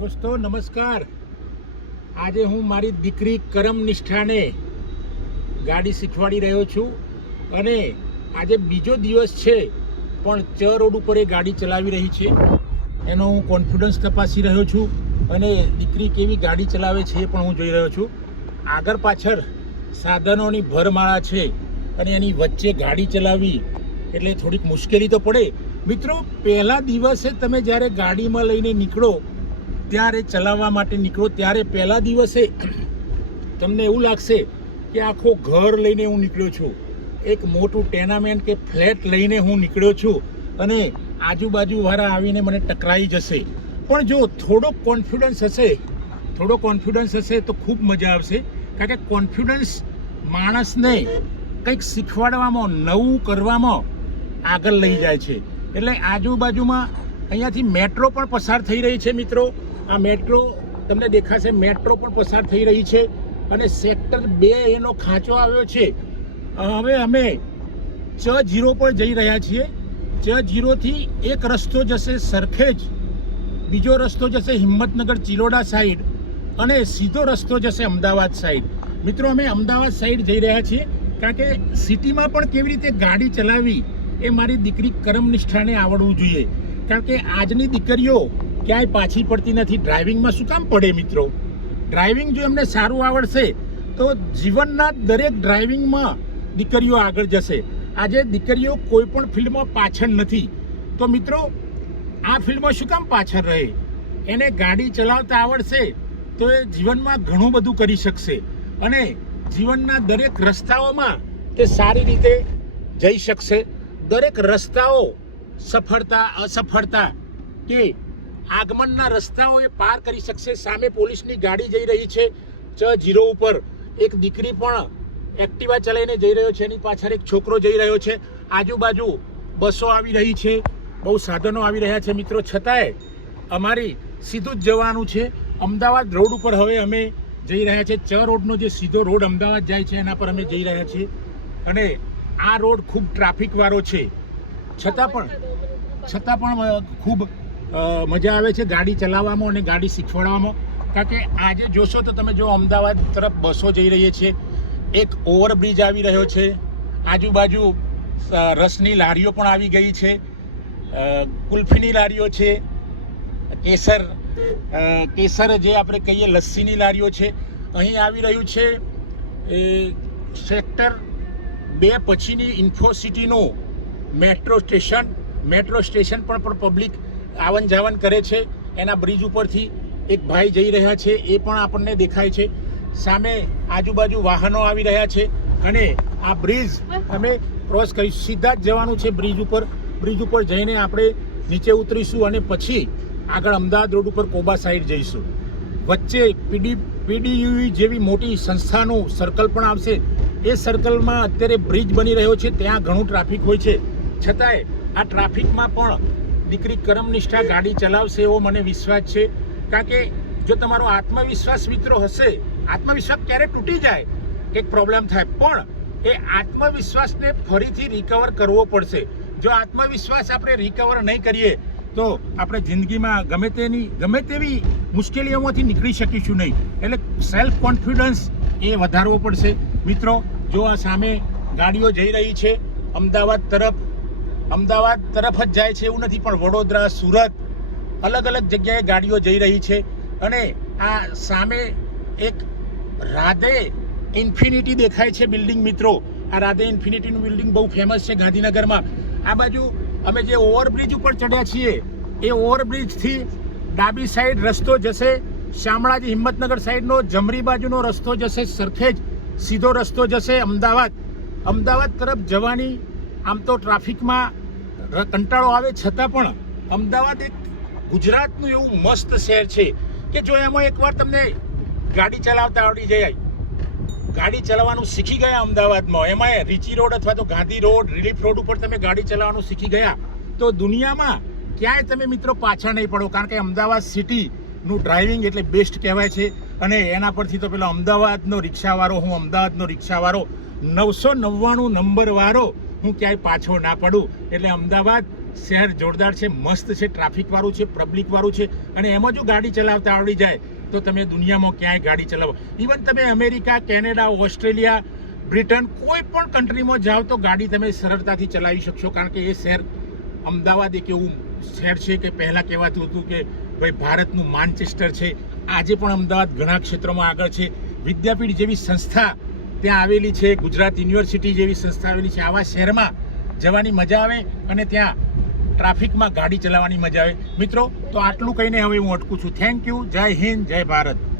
દોસ્તો નમસ્કાર। આજે હું મારી દીકરી કરમ નિષ્ઠાને ગાડી શીખવાડી રહ્યો છું અને આજે બીજો દિવસ છે પણ ચ રોડ ઉપર એ ગાડી ચલાવી રહી છે। એનો હું કોન્ફિડન્સ તપાસી રહ્યો છું અને દીકરી કેવી ગાડી ચલાવે છે એ પણ હું જોઈ રહ્યો છું। આગળ પાછળ સાધનોની ભરમાળા છે અને એની વચ્ચે ગાડી ચલાવવી એટલે થોડીક મુશ્કેલી તો પડે। મિત્રો, પહેલા દિવસે તમે જ્યારે ગાડીમાં લઈને નીકળો ત્યારે ચલાવવા માટે નીકળો ત્યારે પહેલા દિવસે તમને એવું લાગશે કે આખો ઘર લઈને હું નીકળ્યો છું, એક મોટું ટેનામેન્ટ કે ફ્લેટ લઈને હું નીકળ્યો છું અને આજુબાજુવાળા આવીને મને ટકરાઈ જશે। પણ જો થોડો કોન્ફિડન્સ હશે તો ખૂબ મજા આવશે, કારણ કે કોન્ફિડન્સ માણસને કંઈક શીખવાડવામાં, નવું કરવામાં આગળ લઈ જાય છે। એટલે આજુબાજુમાં અહીંયાથી મેટ્રો પણ પસાર થઈ રહી છે। મિત્રો, આ મેટ્રો તમને દેખાશે, મેટ્રો પણ પસાર થઈ રહી છે અને સેક્ટર 2 એનો ખાંચો આવ્યો છે। હવે અમે ચ0 પર જઈ રહ્યા છીએ। ચ0 થી એક રસ્તો જશે સરખેજ, બીજો રસ્તો જશે હિંમતનગર ચિલોડા સાઈડ અને સીધો રસ્તો જશે અમદાવાદ સાઈડ। મિત્રો, અમે અમદાવાદ સાઈડ જઈ રહ્યા છીએ કારણ કે સિટીમાં પણ કેવી રીતે ગાડી ચલાવવી એ મારી દીકરી કરમ નિષ્ઠાને આવડવું જોઈએ, કારણ કે આજની દીકરીઓ ક્યાંય પાછી પડતી નથી। ડ્રાઇવિંગમાં શું કામ પડે મિત્રો? ડ્રાઇવિંગ જો એમને સારું આવડશે તો જીવનના દરેક ડ્રાઇવિંગમાં દીકરીઓ આગળ જશે। આજે દીકરીઓ કોઈ પણ ફિલ્ડમાં પાછળ નથી, તો મિત્રો આ ફિલ્ડમાં શું કામ પાછળ રહે? એને ગાડી ચલાવતા આવડશે તો એ જીવનમાં ઘણું બધું કરી શકશે અને જીવનના દરેક રસ્તાઓમાં તે સારી રીતે જઈ શકશે। દરેક રસ્તાઓ, સફળતા અસફળતા કે આગમનના રસ્તાઓ એ પાર કરી શકશે। સામે પોલીસની ગાડી જઈ રહી છે ચ0 ઉપર, એક દીકરી પણ એક્ટિવા ચલાવીને જઈ રહ્યો છે, એની પાછળ એક છોકરો જઈ રહ્યો છે, આજુબાજુ બસો આવી રહી છે, બહુ સાધનો આવી રહ્યા છે। મિત્રો, છતાંય અમારી સીધું જ જવાનું છે અમદાવાદ રોડ ઉપર। હવે અમે જઈ રહ્યા છીએ ચ રોડનો જે સીધો રોડ અમદાવાદ જાય છે એના પર અમે જઈ રહ્યા છીએ અને આ રોડ ખૂબ ટ્રાફિકવાળો છે, છતાં પણ ખૂબ મજા આવે છે ગાડી ચલાવવામાં અને ગાડી શીખવાડવામાં। કારણ કે આજે જોશો તો તમે જો અમદાવાદ તરફ બસો જઈ રહી છે, એક ઓવરબ્રિજ આવી રહ્યો છે, આજુબાજુ રસની લારીઓ પણ આવી ગઈ છે, કુલ્ફીની લારીઓ છે, કેસર જે આપણે કહીએ લસ્સીની લારીઓ છે। અહીં આવી રહ્યું છે એ સેક્ટર 2 પછીની ઇન્ફોસિટીનું મેટ્રો સ્ટેશન પણ પબ્લિક આવન જાવન કરે છે। એના બ્રિજ ઉપરથી એક ભાઈ જઈ રહ્યા છે, એ પણ આપણને દેખાય છે। સામે આજુબાજુ વાહનો આવી રહ્યા છે અને આ બ્રિજ અમે ક્રોસ કરીશું, સીધા જ જવાનું છે બ્રિજ ઉપર। બ્રિજ ઉપર જઈને આપણે નીચે ઉતરીશું અને પછી આગળ અમદાવાદ રોડ ઉપર કોબા સાઈડ જઈશું। વચ્ચે પીડીયુ જેવી મોટી સંસ્થાનું સર્કલ પણ આવશે। એ સર્કલમાં અત્યારે બ્રિજ બની રહ્યો છે, ત્યાં ઘણું ટ્રાફિક હોય છે, છતાંય આ ટ્રાફિકમાં પણ દીકરી કરમ નિષ્ઠા ગાડી ચલાવશે એવો મને વિશ્વાસ છે। કારણ કે જો તમારો આત્મવિશ્વાસ મિત્રો હશે, આત્મવિશ્વાસ ક્યારે તૂટી જાય, કંઈક પ્રોબ્લેમ થાય, પણ એ આત્મવિશ્વાસને ફરીથી રિકવર કરવો પડશે। જો આત્મવિશ્વાસ આપણે રિકવર નહીં કરીએ તો આપણે જિંદગીમાં ગમે તેવી મુશ્કેલીઓમાંથી નીકળી શકીશું નહીં। એટલે સેલ્ફ કોન્ફિડન્સ એ વધારવો પડશે। મિત્રો, જો આ સામે ગાડીઓ જઈ રહી છે અમદાવાદ તરફ જ જાય છે એવું નથી, પણ વડોદરા, સુરત, અલગ અલગ જગ્યાએ ગાડીઓ જઈ રહી છે અને આ સામે એક રાધે ઇન્ફિનિટી દેખાય છે બિલ્ડિંગ। મિત્રો, આ રાધે ઇન્ફિનિટીનું બિલ્ડિંગ બહુ ફેમસ છે ગાંધીનગરમાં। આ બાજુ અમે જે ઓવરબ્રિજ ઉપર ચડ્યા છીએ એ ઓવરબ્રિજથી ડાબી સાઈડ રસ્તો જશે શામળાજી હિંમતનગર સાઈડનો, જમણી બાજુનો રસ્તો જશે સરખેજ, સીધો રસ્તો જશે અમદાવાદ તરફ જવાની। આમ તો ટ્રાફિકમાં કંટાળો આવે, છતાં પણ અમદાવાદ એક ગુજરાતનું એવું મસ્ત શહેર છે કે જો એમાં એકવાર તમને ગાડી ચલાવતા આવડી જાય, ગાડી ચલાવવાનું શીખી ગયા અમદાવાદમાં, એમાં રીચી રોડ અથવા તો ગાંધી રોડ, રિલીફ રોડ ઉપર તમે ગાડી ચલાવવાનું શીખી ગયા તો દુનિયામાં ક્યાંય તમે મિત્રો પાછા નહીં પડો, કારણ કે અમદાવાદ સિટીનું ડ્રાઇવિંગ એટલે બેસ્ટ કહેવાય છે। અને એના પરથી તો પેલો અમદાવાદનો રિક્ષાવાળો 999 નંબરવાળો હું ક્યાંય પાછો ના પડું। એટલે અમદાવાદ શહેર જોરદાર છે, મસ્ત છે, ટ્રાફિકવાળું છે, પબ્લિકવાળું છે, અને એમાં જો ગાડી ચલાવતા આવડી જાય તો તમે દુનિયામાં ક્યાંય ગાડી ચલાવો. ઇવન તમે અમેરિકા, કેનેડા, ઓસ્ટ્રેલિયા, બ્રિટન કોઈ પણ કન્ટ્રીમાં જાઓ તો ગાડી તમે સરળતાથી ચલાવી શકશો, કારણ કે એ શહેર અમદાવાદ એક એવું શહેર છે કે પહેલાં કહેવાતું હતું કે ભાઈ ભારતનું માન્ચેસ્ટર છે. આજે પણ અમદાવાદ ઘણા ક્ષેત્રોમાં આગળ છે. વિદ્યાપીઠ જેવી સંસ્થા ત્યાં આવેલી છે, ગુજરાત યુનિવર્સિટી જેવી સંસ્થા આવેલી છે. આવા શહેરમાં જવાની મજા આવે અને ત્યાં ટ્રાફિકમાં ગાડી ચલાવવાની મજા આવે. મિત્રો, તો આટલું કહીને હવે હું અટકું છું. Thank you. જય હિન્દ, જય ભારત.